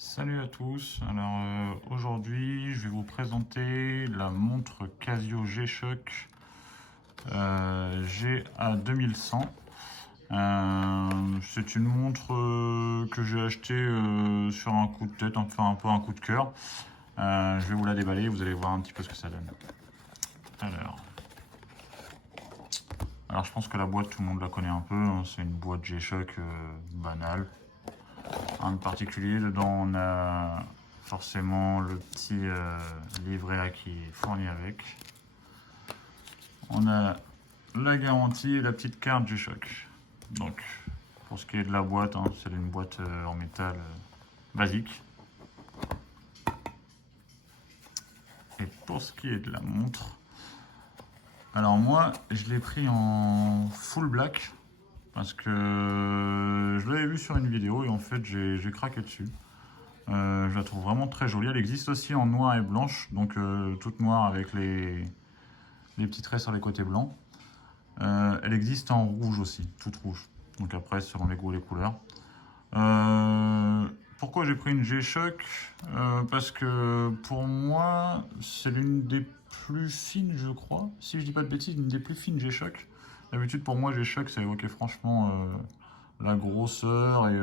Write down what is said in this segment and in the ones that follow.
Salut à tous, alors aujourd'hui je vais vous présenter la montre Casio G-Shock GA 2100. C'est une montre que j'ai achetée sur un coup de tête, enfin un peu un coup de cœur. Je vais vous la déballer, vous allez voir un petit peu ce que ça donne. Alors je pense que la boîte tout le monde la connaît un peu, hein. C'est une boîte G-Shock banale. En particulier, dedans on a forcément le petit livret là qui est fourni avec. On a la garantie et la petite carte G-Shock. Donc pour ce qui est de la boîte, hein, c'est une boîte en métal basique. Et pour ce qui est de la montre, alors moi je l'ai pris en full black parce que je l'avais vu sur une vidéo et en fait j'ai craqué dessus. Je la trouve vraiment très jolie. Elle existe aussi en noir et blanche, donc toute noire avec les petits traits sur les côtés blancs. Elle existe en rouge aussi, toute rouge. Donc après, selon les goûts et les couleurs. Pourquoi j'ai pris une G-Shock parce que pour moi, c'est l'une des plus fines, je crois. Si je dis pas de bêtises, l'une des plus fines G-Shock. D'habitude, pour moi, G-Shock, ça évoquait franchement la grosseur et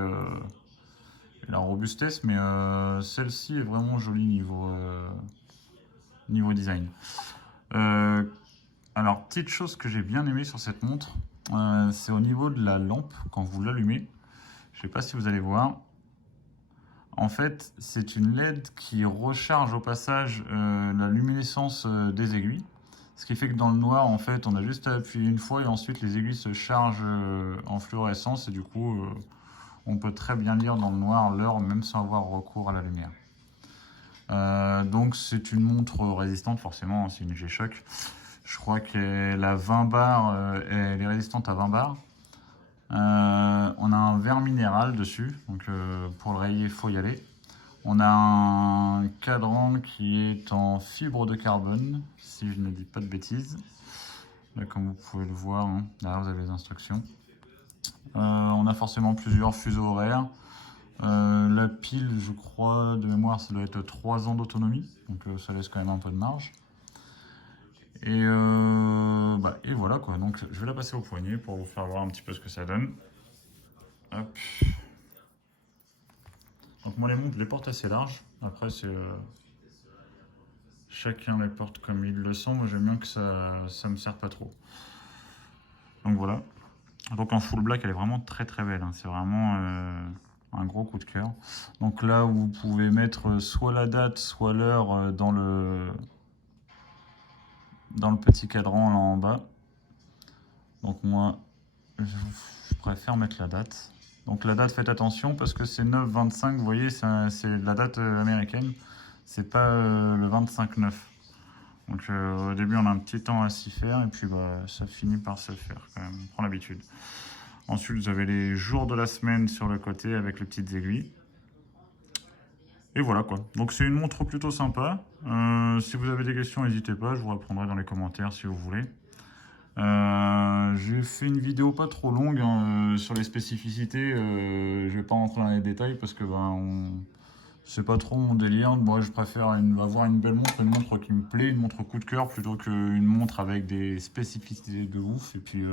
la robustesse, mais celle-ci est vraiment jolie niveau design. Alors, petite chose que j'ai bien aimé sur cette montre, c'est au niveau de la lampe, quand vous l'allumez. Je ne sais pas si vous allez voir. En fait, c'est une LED qui recharge au passage la luminescence des aiguilles. Ce qui fait que dans le noir, en fait, on a juste à appuyer une fois et ensuite les aiguilles se chargent en fluorescence et du coup, on peut très bien lire dans le noir l'heure même sans avoir recours à la lumière. Donc c'est une montre résistante forcément, c'est une G-Shock. Je crois qu'elle a 20 bars, elle est résistante à 20 bars. On a un verre minéral dessus, donc pour le rayer il faut y aller. On a un cadran qui est en fibre de carbone, si je ne dis pas de bêtises. Là comme vous pouvez le voir, hein, là vous avez les instructions. On a forcément plusieurs fuseaux horaires. La pile, je crois, de mémoire, ça doit être 3 ans d'autonomie, donc ça laisse quand même un peu de marge. Et voilà quoi, donc je vais la passer au poignet pour vous faire voir un petit peu ce que ça donne. Hop. Donc moi les montres, je les porte assez larges, après c'est chacun les porte comme il le sent, moi j'aime bien que ça me sert pas trop. Donc voilà. Donc en full black elle est vraiment très très belle, hein. C'est vraiment un gros coup de cœur. Donc là vous pouvez mettre soit la date soit l'heure dans le petit cadran là en bas. Donc moi je préfère mettre la date. Donc la date, faites attention parce que c'est 9-25, vous voyez, c'est la date américaine, c'est pas le 25-9. Donc au début on a un petit temps à s'y faire et puis ça finit par se faire quand même, on prend l'habitude. Ensuite vous avez les jours de la semaine sur le côté avec les petites aiguilles. Et voilà quoi, donc c'est une montre plutôt sympa. Si vous avez des questions n'hésitez pas, je vous répondrai dans les commentaires si vous voulez. J'ai fait une vidéo pas trop longue hein, sur les spécificités. Je vais pas rentrer dans les détails parce que c'est pas trop mon délire. Moi, je préfère avoir une belle montre, une montre qui me plaît, une montre coup de cœur plutôt qu'une montre avec des spécificités de ouf. Et puis,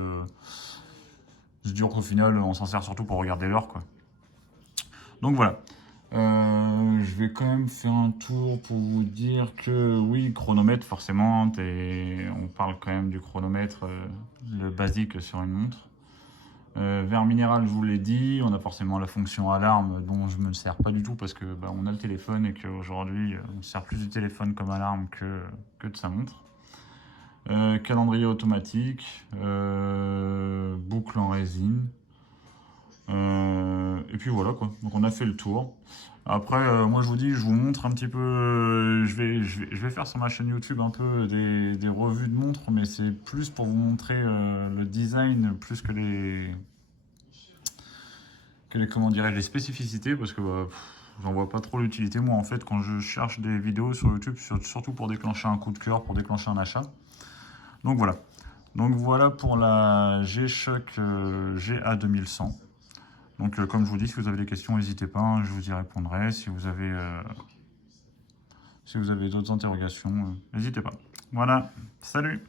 je dis qu'au final, on s'en sert surtout pour regarder l'heure, quoi. Donc voilà. Je vais quand même faire un tour pour vous dire que oui, chronomètre forcément, on parle quand même du chronomètre, le basique sur une montre. Verre minéral, je vous l'ai dit, on a forcément la fonction alarme dont je ne me sers pas du tout parce que on a le téléphone et qu'aujourd'hui on sert plus du téléphone comme alarme que de sa montre. Calendrier automatique, boucle en résine. Et puis voilà quoi, donc on a fait le tour. Après, moi je vous dis, je vous montre un petit peu, je vais faire sur ma chaîne YouTube un peu des revues de montres, mais c'est plus pour vous montrer le design plus que comment dirais-je, les spécificités, parce que j'en vois pas trop l'utilité moi en fait quand je cherche des vidéos sur YouTube, surtout pour déclencher un coup de cœur, pour déclencher un achat. Donc voilà pour la G-Shock GA 2100. Donc, comme je vous dis, si vous avez des questions, n'hésitez pas, hein, je vous y répondrai. Si vous avez d'autres interrogations, n'hésitez pas. Voilà, salut!